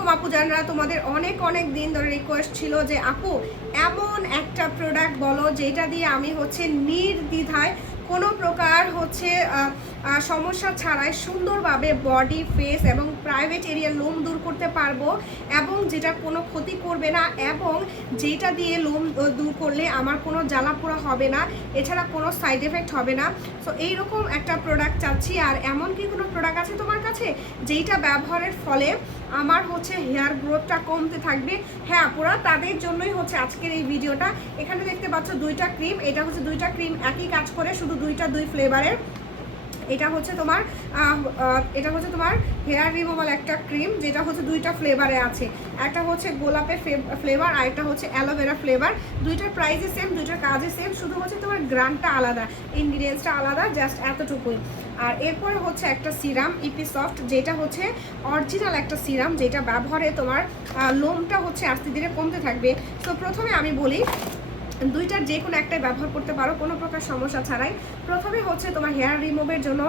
আলাইকুম আপু জানরা তোমাদের অনেক অনেক দিন ধরে রিকোয়েস্ট ছিল যে, আপু, এমন একটা প্রোডাক্ট বলো, যেটা দিয়ে আমি হচ্ছে নির্দ্বিধায় কোনো প্রকার হচ্ছে সমস্যা ছাড়াই সুন্দরভাবে বডি ফেস এবং প্রাইভেট এরিয়া লোম দূর করতে পারব এবং যেটা কোনো ক্ষতি করবে না এবং যেটা দিয়ে লোম দূর করলে আমার কোনো জ্বালা পোড়া হবে না, এছাড়া কোনো সাইড এফেক্ট হবে না। সো এইরকম একটা প্রোডাক্ট চাচ্ছি আর এমন কি কোনো প্রোডাক্ট আছে তোমার কাছে? যেইটা ব্যবহারের ফলে আমার হচ্ছে হেয়ার গ্রোথটা কমতে থাকবে। হ্যাঁ পুরা তাদের জন্যই হচ্ছে আজকের এই ভিডিওটা এখানে দেখতে পাচ্ছ দুইটা ক্রিম এটা হচ্ছে দুইটা ক্রিম একই কাজ করে, শুধু দুইটা দুই ফ্লেভারের এটা হচ্ছে তোমার এটা হচ্ছে তোমার হেয়ার রিমুভাল একটা ক্রিম যেটা হচ্ছে দুইটা ফ্লেভারে আছে। একটা হচ্ছে গোলাপের ফ্লেভার আর একটা হচ্ছে অ্যালোভেরা ফ্লেভার দুইটার প্রাইসে সেম দুইটার কাজে সেম শুধু হচ্ছে তোমার গ্রানটা আলাদা ইনগ্রিডিয়েন্টসটা আলাদা জাস্ট এতটুকুই। আর এরপরে হচ্ছে একটা সিরাম ইপি সফট যেটা হচ্ছে অরিজিনাল একটা সিরাম যেটা ব্যবহারে তোমার লোমটা হচ্ছে আস্তে ধীরে কমতে থাকবে। তো প্রথমে আমি বলি দুইটার যে কোনো একটাই ব্যবহার করতে পারো, কোনো প্রকার সমস্যা ছাড়াই। প্রথমে হচ্ছে তোমার হেয়ার রিমুভের জন্য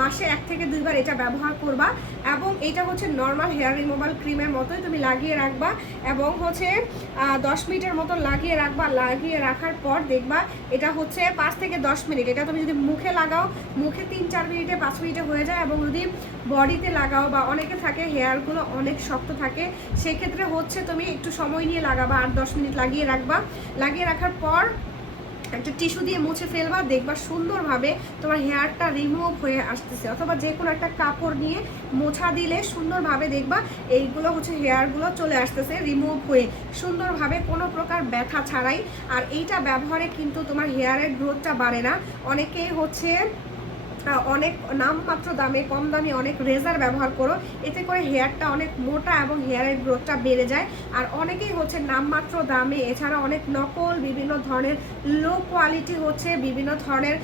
মাসে এক থেকে দুইবার এটা ব্যবহার করবা এবং এটা হচ্ছে নর্মাল হেয়ার রিমুভাল ক্রিমের মতোই তুমি লাগিয়ে রাখবা এবং হচ্ছে দশ মিনিটের মতো লাগিয়ে রাখবা। লাগিয়ে রাখার পর দেখবা এটা হচ্ছে পাঁচ থেকে দশ মিনিট। এটা তুমি যদি মুখে লাগাও, মুখে তিন চার মিনিটে পাঁচ মিনিটে হয়ে যায় এবং যদি বডিতে লাগাও বা অনেকে থাকে হেয়ারগুলো অনেক শক্ত থাকে, সেক্ষেত্রে হচ্ছে তুমি একটু সময় নিয়ে লাগাবা, আট দশ মিনিট লাগিয়ে রাখবা। লাগিয়ে রাখার পর একটা টিস্যু দিয়ে মুছে ফেলবা, দেখবা সুন্দরভাবে তোমার হেয়ারটা রিমুভ হয়ে আসতেছে। অথবা যে কোনো একটা কাপড় নিয়ে মোছা দিলে সুন্দরভাবে দেখবা এইগুলো হচ্ছে হেয়ারগুলো চলে আসতেছে রিমুভ হয়ে। সুন্দরভাবে কোনো প্রকার ব্যথা ছাড়াই। আর এইটা ব্যবহারে কিন্তু তোমার হেয়ারের গ্রোথটা বাড়ে না। অনেকেই হচ্ছে অনেক নামমাত্র দামে, কম দামে অনেক রেজার ব্যবহার করো। এতে করে হেয়ারটা অনেক মোটা এবং হেয়ারের গ্রোথটা বেড়ে যায়। আর অনেকেই হচ্ছে নামমাত্র দামে, এছাড়া অনেক নকল বিভিন্ন ধরনের লো কোয়ালিটি হচ্ছে বিভিন্ন ধরনের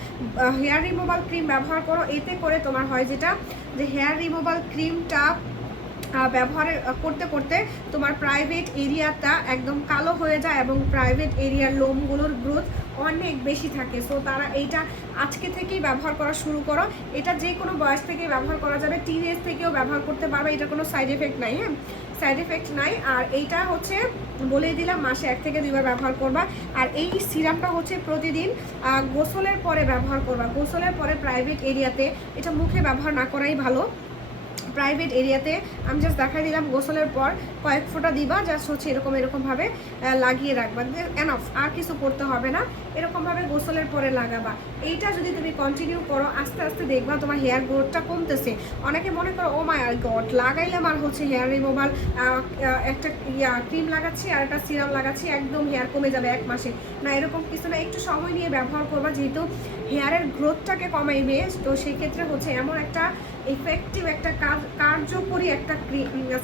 হেয়ার রিমুভাল ক্রিম ব্যবহার করো। এতে করে তোমার হয় যেটা, যে হেয়ার রিমুভাল ক্রিমটা আহ, ব্যবহারের করতে করতে তোমার প্রাইভেট এরিয়াটা একদম কালো হয়ে যায় এবং প্রাইভেট এরিয়ার লোমগুলোর গ্রোথ অনেক বেশি থাকে। সো তারা এইটা আজকে থেকেই ব্যবহার করা শুরু করো। এটা যে কোনো বয়স থেকে ব্যবহার করা যাবে। টিন এজ থেকেও ব্যবহার করতে পারবে। এটা কোনো সাইড এফেক্ট নাই হ্যাঁ? সাইড এফেক্ট নাই। আর এইটা হচ্ছে বলে দিলাম মাসে এক থেকে দুইবার ব্যবহার করবা। আর এই সিরামটা হচ্ছে প্রতিদিন গোসলের পরে ব্যবহার করবা। গোসলের পরে প্রাইভেট এরিয়াতে এটা মুখে ব্যবহার না করাই ভালো। প্রাইভেট এরিয়াতে আমি জাস্ট দেখাই দিলাম, গোসলের পর কয়েক ফোঁটা দিবা জাস্ট হচ্ছে এরকম, এরকমভাবে লাগিয়ে রাখবা। এনফ আর কিছু করতে হবে না। এরকমভাবে গোসলের পরে লাগাবা। এইটা যদি তুমি কন্টিনিউ করো, আস্তে আস্তে দেখবা তোমার হেয়ার গ্রোথটা কমতেছে। অনেকে মনে করো ও মাই গড লাগাইলাম আর হচ্ছে হেয়ার রিমুভাল একটা ইয়া ক্রিম লাগাচ্ছি আর একটা সিরাম লাগাচ্ছি, একদম হেয়ার কমে যাবে এক মাসে। না, এরকম কিছু না, একটু সময় নিয়ে ব্যবহার করবা, যেহেতু হেয়ারের গ্রোথটাকে কমাইবে, তো সেই ক্ষেত্রে হচ্ছে এমন একটা এফেক্টিভ একটা কার্যকরী একটা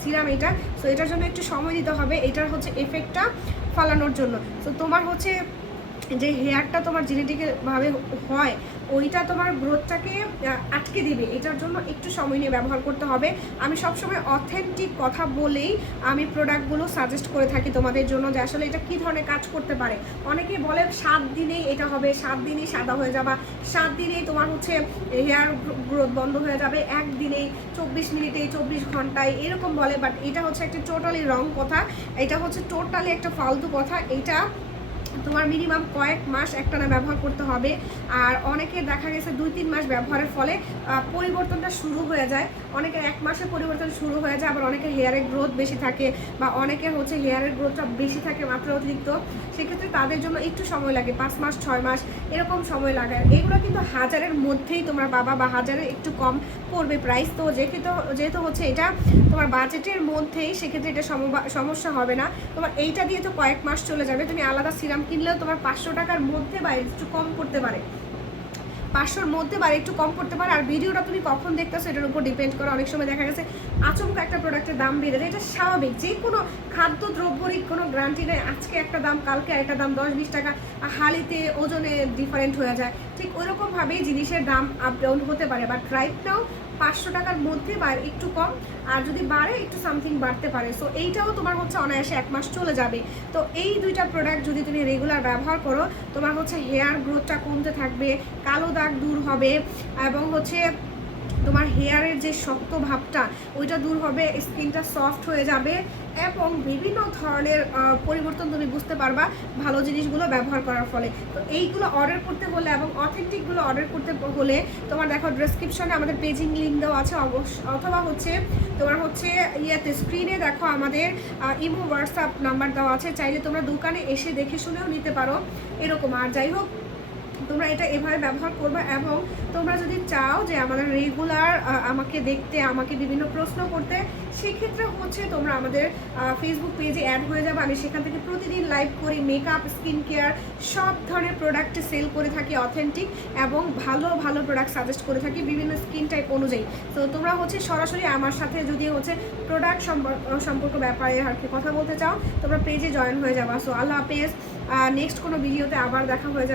সিরাম এটা। সো এটার জন্য একটু সময় দিতে হবে। এটার হচ্ছে এফেক্টটা ফালানোর জন্য। সো তোমার হচ্ছে যে হেয়ারটা তোমার জেনেটিক্যালভাবে হয়, ওইটা তোমার গ্রোথটাকে আটকে দিবে। এটার জন্য একটু সময় নিয়ে ব্যবহার করতে হবে। আমি সবসময় অথেন্টিক কথা বলেই আমি প্রোডাক্টগুলো সাজেস্ট করে থাকি তোমাদের জন্য যে আসলে এটা কী ধরনের কাজ করতে পারে। অনেকে বলে সাত দিনেই এটা হবে, সাত দিনেই সাদা হয়ে যাবা। সাত দিনেই তোমার হচ্ছে হেয়ার গ্রোথ বন্ধ হয়ে যাবে। একদিনেই চব্বিশ মিনিটে, চব্বিশ ঘন্টায় এরকম বলে বাট এটা হচ্ছে একটা টোটালি রং কথা। এটা হচ্ছে টোটালি একটা ফালতু কথা। এটা তোমার মিনিমাম কয়েক মাস একটানা ব্যবহার করতে হবে। আর অনেকে দেখা গেছে দুই তিন মাস ব্যবহারের ফলে পরিবর্তনটা শুরু হয়ে যায়। অনেকের এক মাসে পরিবর্তন শুরু হয়ে যায়, আবার অনেকের হেয়ারের গ্রোথ বেশি থাকে বা অনেকের হচ্ছে হেয়ারের গ্রোথটা বেশি থাকে মাত্রা অতিরিক্ত। সেক্ষেত্রে তাদের জন্য একটু সময় লাগে, পাঁচ মাস, ছয় মাস, এরকম সময় লাগে এগুলো কিন্তু হাজারের মধ্যেই তোমার বাবা বা হাজারের একটু কম পড়বে প্রাইস তো যেহেতু যেহেতু হচ্ছে এটা তোমার বাজেটের মধ্যেই, সেক্ষেত্রে এটা সমস্যা হবে না। তোমার এইটা দিয়ে তো কয়েক মাস চলে যাবে, তুমি আলাদা সিরাম কিনলেও তোমার পাঁচশো টাকার মধ্যে বা একটু কম করতে পারে। পাঁচশোর মধ্যে বা একটু কম করতে পারে। আর ভিডিওটা তুমি কখন দেখতেছো এটার উপর ডিপেন্ড করে। অনেক সময় দেখা গেছে আচমকা একটা প্রোডাক্টের দাম বেড়ে যায়। এটা স্বাভাবিক। যে কোনো খাদ্য দ্রব্যরই কোনো গ্যারান্টি নেই। আজকে একটা দাম, কালকে একটা দাম, দশ বিশ টাকা। হালিতে ওজনে ডিফারেন্ট হয়ে যায়। ঠিক ওইরকমভাবেই জিনিসের দাম আপ ডাউন হতে পারে। বাট রাইট নাও পাঁচশো টাকার মধ্যে বা একটু কম, আর যদি বাড়ে, একটু সামথিং বাড়তে পারে। সো এইটাও তোমার হচ্ছে অনায়াসে এক মাস চলে যাবে। তো এই দুইটা প্রোডাক্ট যদি তুমি রেগুলার ব্যবহার করো, তোমার হচ্ছে হেয়ার গ্রোথটা কমতে থাকবে, কালো দাগ দূর হবে, এবং হচ্ছে তোমার হেয়ারের যে শক্ত ভাবটা, ওইটা দূর হবে, স্কিনটা সফট হয়ে যাবে এবং বিভিন্ন ধরনের পরিবর্তন তুমি বুঝতে পারবা ভালো জিনিসগুলো ব্যবহার করার ফলে। তো এইগুলো অর্ডার করতে হলে এবং অথেন্টিকগুলো অর্ডার করতে হলে তোমার দেখো ডেসক্রিপশনে আমাদের পেজিং লিঙ্ক দেওয়া আছে অবশ্য অথবা হচ্ছে তোমার হচ্ছে ইয়েতে স্ক্রিনে দেখো আমাদের ইমো, হোয়াটসঅ্যাপ নাম্বার দেওয়া আছে। চাইলে তোমরা দোকানে এসে দেখে শুনেও নিতে পারো। এরকম। আর যাই হোক তোমরা এটা এভাবে ব্যবহার করবে এবং তোমরা যদি চাও যে আমাদের রেগুলার আমাকে দেখতে, আমাকে বিভিন্ন প্রশ্ন করতে, সেক্ষেত্রে হচ্ছে তোমরা আমাদের ফেসবুক পেজে অ্যাড হয়ে যাবে। আমি সেখান থেকে প্রতিদিন লাইভ করি মেকআপ স্কিন কেয়ার সব ধরনের প্রোডাক্ট সেল করে থাকি অথেন্টিক এবং ভালো ভালো প্রোডাক্ট সাজেস্ট করে থাকি বিভিন্ন স্কিন টাইপ অনুযায়ী। তো তোমরা হচ্ছে সরাসরি আমার সাথে যদি হচ্ছে প্রোডাক্ট সম্পর্ক ব্যাপারে আর কি কথা বলতে চাও, তোমরা পেজে জয়েন হয়ে যাবা। সো আল্লাহ হাফেজ। নেক্সট কোনো ভিডিওতে আবার দেখা হয়ে যাবে।